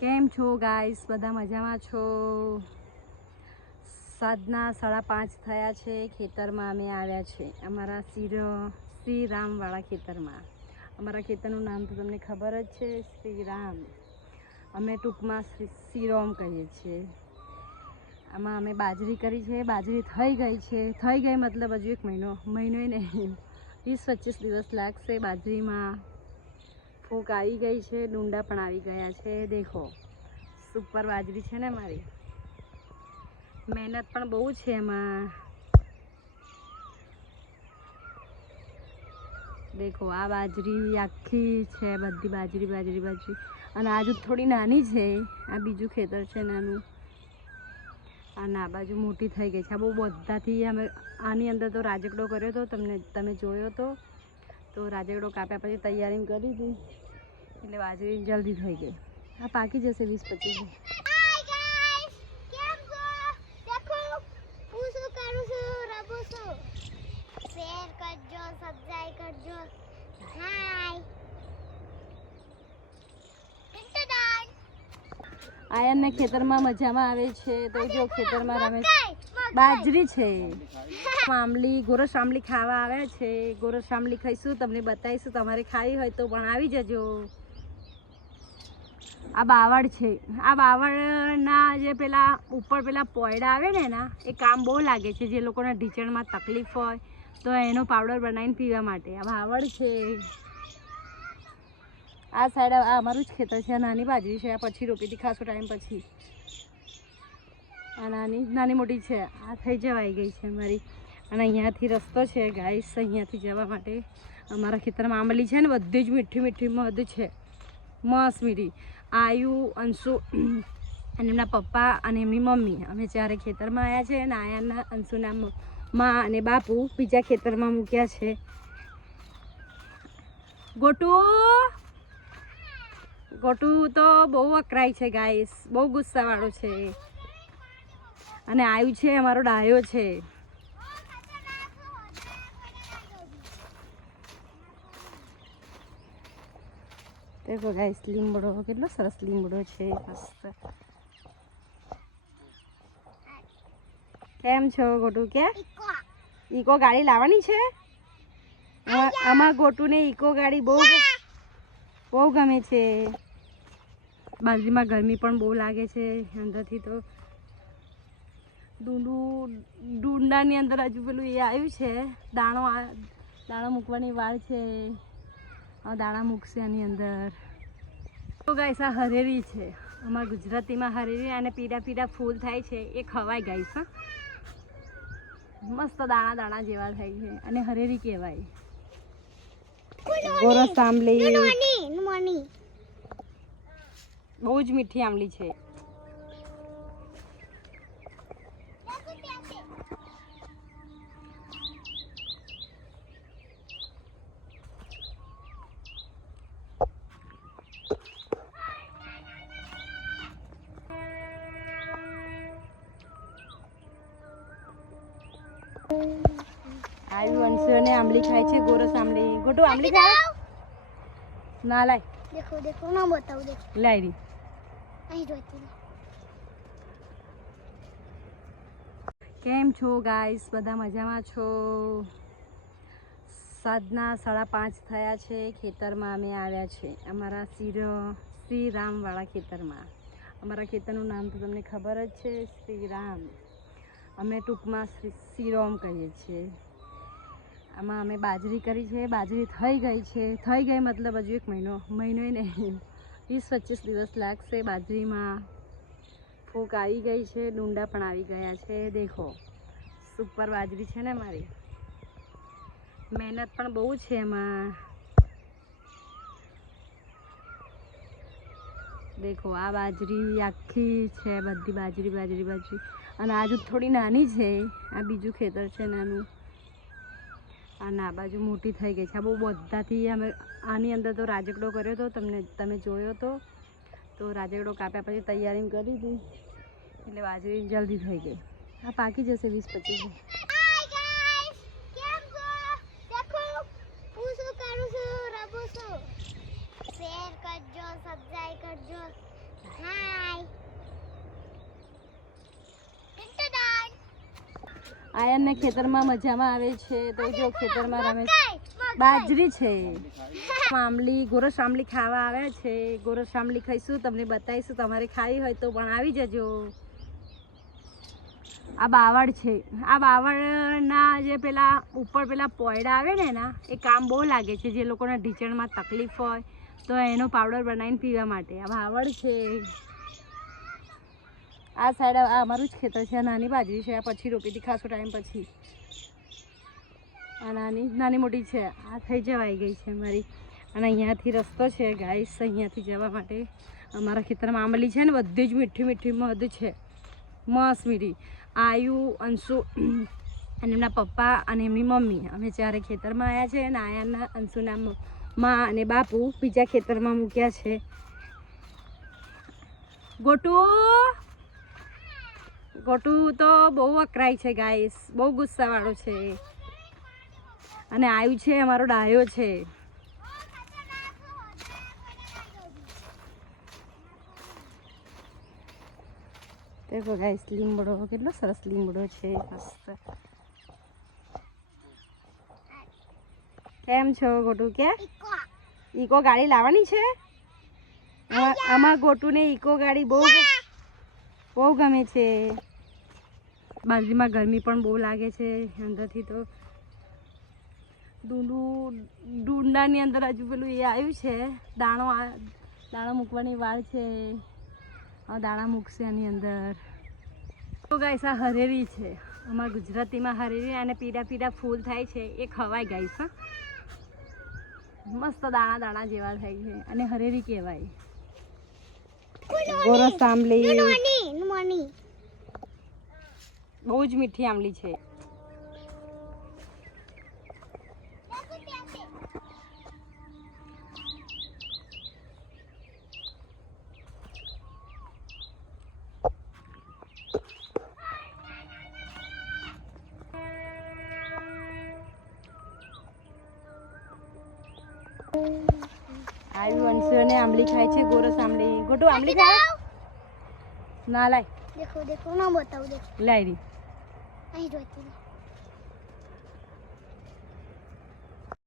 કેમ છો ગાઈસ? બધા મજામાં છો? સાંજના 5:30 થયા છે. ખેતરમાં અમે આવ્યા છે, અમારા શ્રીરામવાળા ખેતરમાં. અમારા ખેતરનું નામ તો તમને ખબર જ છે, શ્રીરામ. અમે ટૂંકમાં શ્રીરામ કહીએ છીએ. આમાં અમે બાજરી કરી છે. બાજરી થઈ ગઈ છે. થઈ ગઈ મતલબ હજુ એક મહિનોય નહીં, 20-25 દિવસ લાગશે. બાજરીમાં ફૂંક આવી ગઈ છે, ડુંડા પણ આવી ગયા છે. દેખો સુપર બાજરી છે ને મારી. મહેનત પણ બહુ છે એમાં. દેખો આ બાજરી આખી છે, બધી બાજરી. અને આજુ થોડી નાની છે. આ બીજું ખેતર છે નાનું, અને આ બાજુ મોટી થઈ ગઈ છે. આ બહુ બધાથી અમે આની અંદર તો રાજગડો કર્યો હતો, તમે જોયો તો રાજગડો કાપ્યા પછી તૈયારી કરી હતી, એટલે બાજરી જલ્દી થઈ ગઈ. આ પાકી જશે 20-25. આયનને ખેતરમાં મજામાં આવે છે, તો જો ખેતરમાં રમે બાજરી છે. ગોરસ આંબલી ખાવા આવે છે. ગોરસ આંબલી ખાઈશું, તમને બતાવીશું. તમારે ખાવી હોય તો પણ આવી જજો. આ બાવળ છે. આ બાવળના જે પેલા ઉપર પેલા પોયડા આવે ને એના એ કામ બહુ લાગે છે. જે લોકોને ઢીચણમાં તકલીફ હોય તો એનો પાવડર બનાવીને પીવા માટે આ બાવળ છે. આ સાઈડ આ અમારું જ ખેતર છે. આ નાની બાજરી છે, આ પછી રોપી હતી ખાસો ટાઈમ પછી. આ નાની મોટી છે. આ થઈ જવાઈ ગઈ છે અમારી. અને અહીંયાથી રસ્તો છે ગાઈસ, અહીંયાથી જવા માટે. અમારા ખેતરમાં આંબલી છે ને, બધી જ મીઠી મધ છે, મસ્ત મીઠી. આયુ, અંશુ અને એમના પપ્પા અને એમની મમ્મી, અમે ચારે ખેતરમાં આવ્યા છે. અને આયાના અંશુના મા અને બાપુ બીજા ખેતરમાં મૂક્યા છે. ગોટુ તો બહુ અકરાય છે ગાઈસ, બહુ ગુસ્સાવાળો છે. અને આયુ છે અમારો ડાયો છે. દેખો ગાઈસ, લીમડો કેટલો સરસ લીમડો છે, મસ્ત. કેમ છો ગોટુ? કે ઈકો ગાડી લાવવાની છે? આમાં ગોટુને ઈકો ગાડી બહુ ગમે છે. બાજરીમાં ગરમી પણ બહુ લાગે છે અંદરથી. તો ડુંડાની અંદર હજુ પેલું એ આવ્યું છે, દાણો મૂકવાની વાર છે. દાણા મૂકશે આની અંદર. તો ગાઈસ આ હરેરી છે. અમારા ગુજરાતીમાં હરેરી, અને પીડા ફૂલ થાય છે, એ ખવાય ગાઈસ. હા, મસ્ત દાણા જેવા થાય છે, અને હરેરી કહેવાય. ગોરસ આંબલી બહુ જ મીઠી આંબલી છે. આયુ અંશુ અને આંબલી ખાય છે, ગોરસ આંબલી. ગોટુ આંબલી ખાય? ના લાય. देखो ना बताओ, देखो લાય રી. અહીં જોતી. કેમ છો ગાઈસ? બધા મજામાં છો? સાંજના 5:30 થયા છે. ખેતરમાં અમે આવ્યા છે, અમારા શ્રીરામવાળા ખેતરમાં. અમારા ખેતરનું નામ તો તમને ખબર જ છે, શ્રીરામ. અમે ટૂંકમાં શ્રીરામ કહીએ છીએ. આમાં અમે બાજરી કરી છે. બાજરી થઈ ગઈ છે. થઈ ગઈ મતલબ હજુ એક મહિનોય નહીં, 20-25 દિવસ લાગશે. બાજરીમાં ફૂંક આવી ગઈ છે, ડુંડા પણ આવી ગયા છે. દેખો સુપર બાજરી છે ને મારી. મહેનત પણ બહુ છે એમાં. દેખો આ બાજરી આખી છે, બધી બાજરી. અને આજુ થોડી નાની છે. આ બીજું ખેતર છે નાનું, અને આ બાજુ મોટી થઈ ગઈ છે. આ બહુ બધાથી અમે આની અંદર તો રાજગડો કર્યો હતો, તમે જોયો તો રાજગડો કાપ્યા પછી તૈયારી કરી હતી, એટલે બાજરી જલ્દી થઈ ગઈ. આ પાકી જશે 20-25. શેર કરજો, સબસ્ક્રાઇબ કરજો. આયનને ખેતરમાં મજામાં આવે છે તો જો ખેતરમાં રમે છે. બાજરી છે, આંબલી ગોરસ આંબલી ખાવા આવ્યા છે. ગોરસ આંબલી ખાઈશું, તમને બતાવીશું. તમારે ખાવી હોય તો પણ આવી જજો. આ બાવળ છે. આ બાવળના જે પેલા ઉપર પેલા પોયડા આવે ને એના એ કામ બહુ લાગે છે. જે લોકોને ઢીચણમાં તકલીફ હોય તો એનો પાવડર બનાવીને પીવા માટે. આ બાવળ છે. આ સાઈડ આ અમારું જ ખેતર છે. આ નાની બાજરી છે. આ પછી રોપી હતી ખાસો ટાઈમ પછી. આ નાની મોટી છે. આ થઈ જવાઈ ગઈ છે મારી. અને અહીંયાથી રસ્તો છે ગાઈસ, અહીંયાથી જવા માટે. અમારા ખેતરમાં આંબલી છે ને બધી જ મીઠી મીઠી મધ છે, મસ્ત મીઠી. આયુ, અંશુ અને એમના પપ્પા અને એમની મમ્મી અમે ચારે ખેતરમાં આવ્યા છે. અને આયાના અંશુના મા અને બાપુ બીજા ખેતરમાં મૂક્યા છે. ગોટુ તો બહુ અકરાય છે ગાઈસ, બહુ ગુસ્સાવાળો છે. અને આયુ છે અમારો ડાયો છે. देखो गाइस લીમડો કેટલો સરસ લીમડો છે, મસ્ત. કેમ છો ગોટુ? કે ઈકો ગાડી લાવવાની છે? આમાં ગોટુને ઈકો ગાડી બહુ ગમે છે. બાજરીમાં ગરમી પણ બહુ લાગે છે અંદરથી. તો ડુંડાની અંદર હજુ પેલું એ આવ્યું છે, દાણો મૂકવાની વાર છે. દાણા મૂકશે આની અંદર. તો ગાઈસ આ હરેરી છે. અમારા ગુજરાતીમાં હરેરી અને પીળા પીળા ફૂલ થાય છે એ ખવાય ગાઈસ. હા, મસ્ત દાણા દાણા જેવા થાય છે અને હરેરી કહેવાય. ગોરસ આંબલી બહુ જ મીઠી આંબલી છે. આયુ અંશુ અને આંબલી ખાય છે, ગોરસ આંબલી. ગોટુ આંબલી ખાય? ના લાય. देखो देखो ना बताओ देखो લાય રી. અહીં જોતી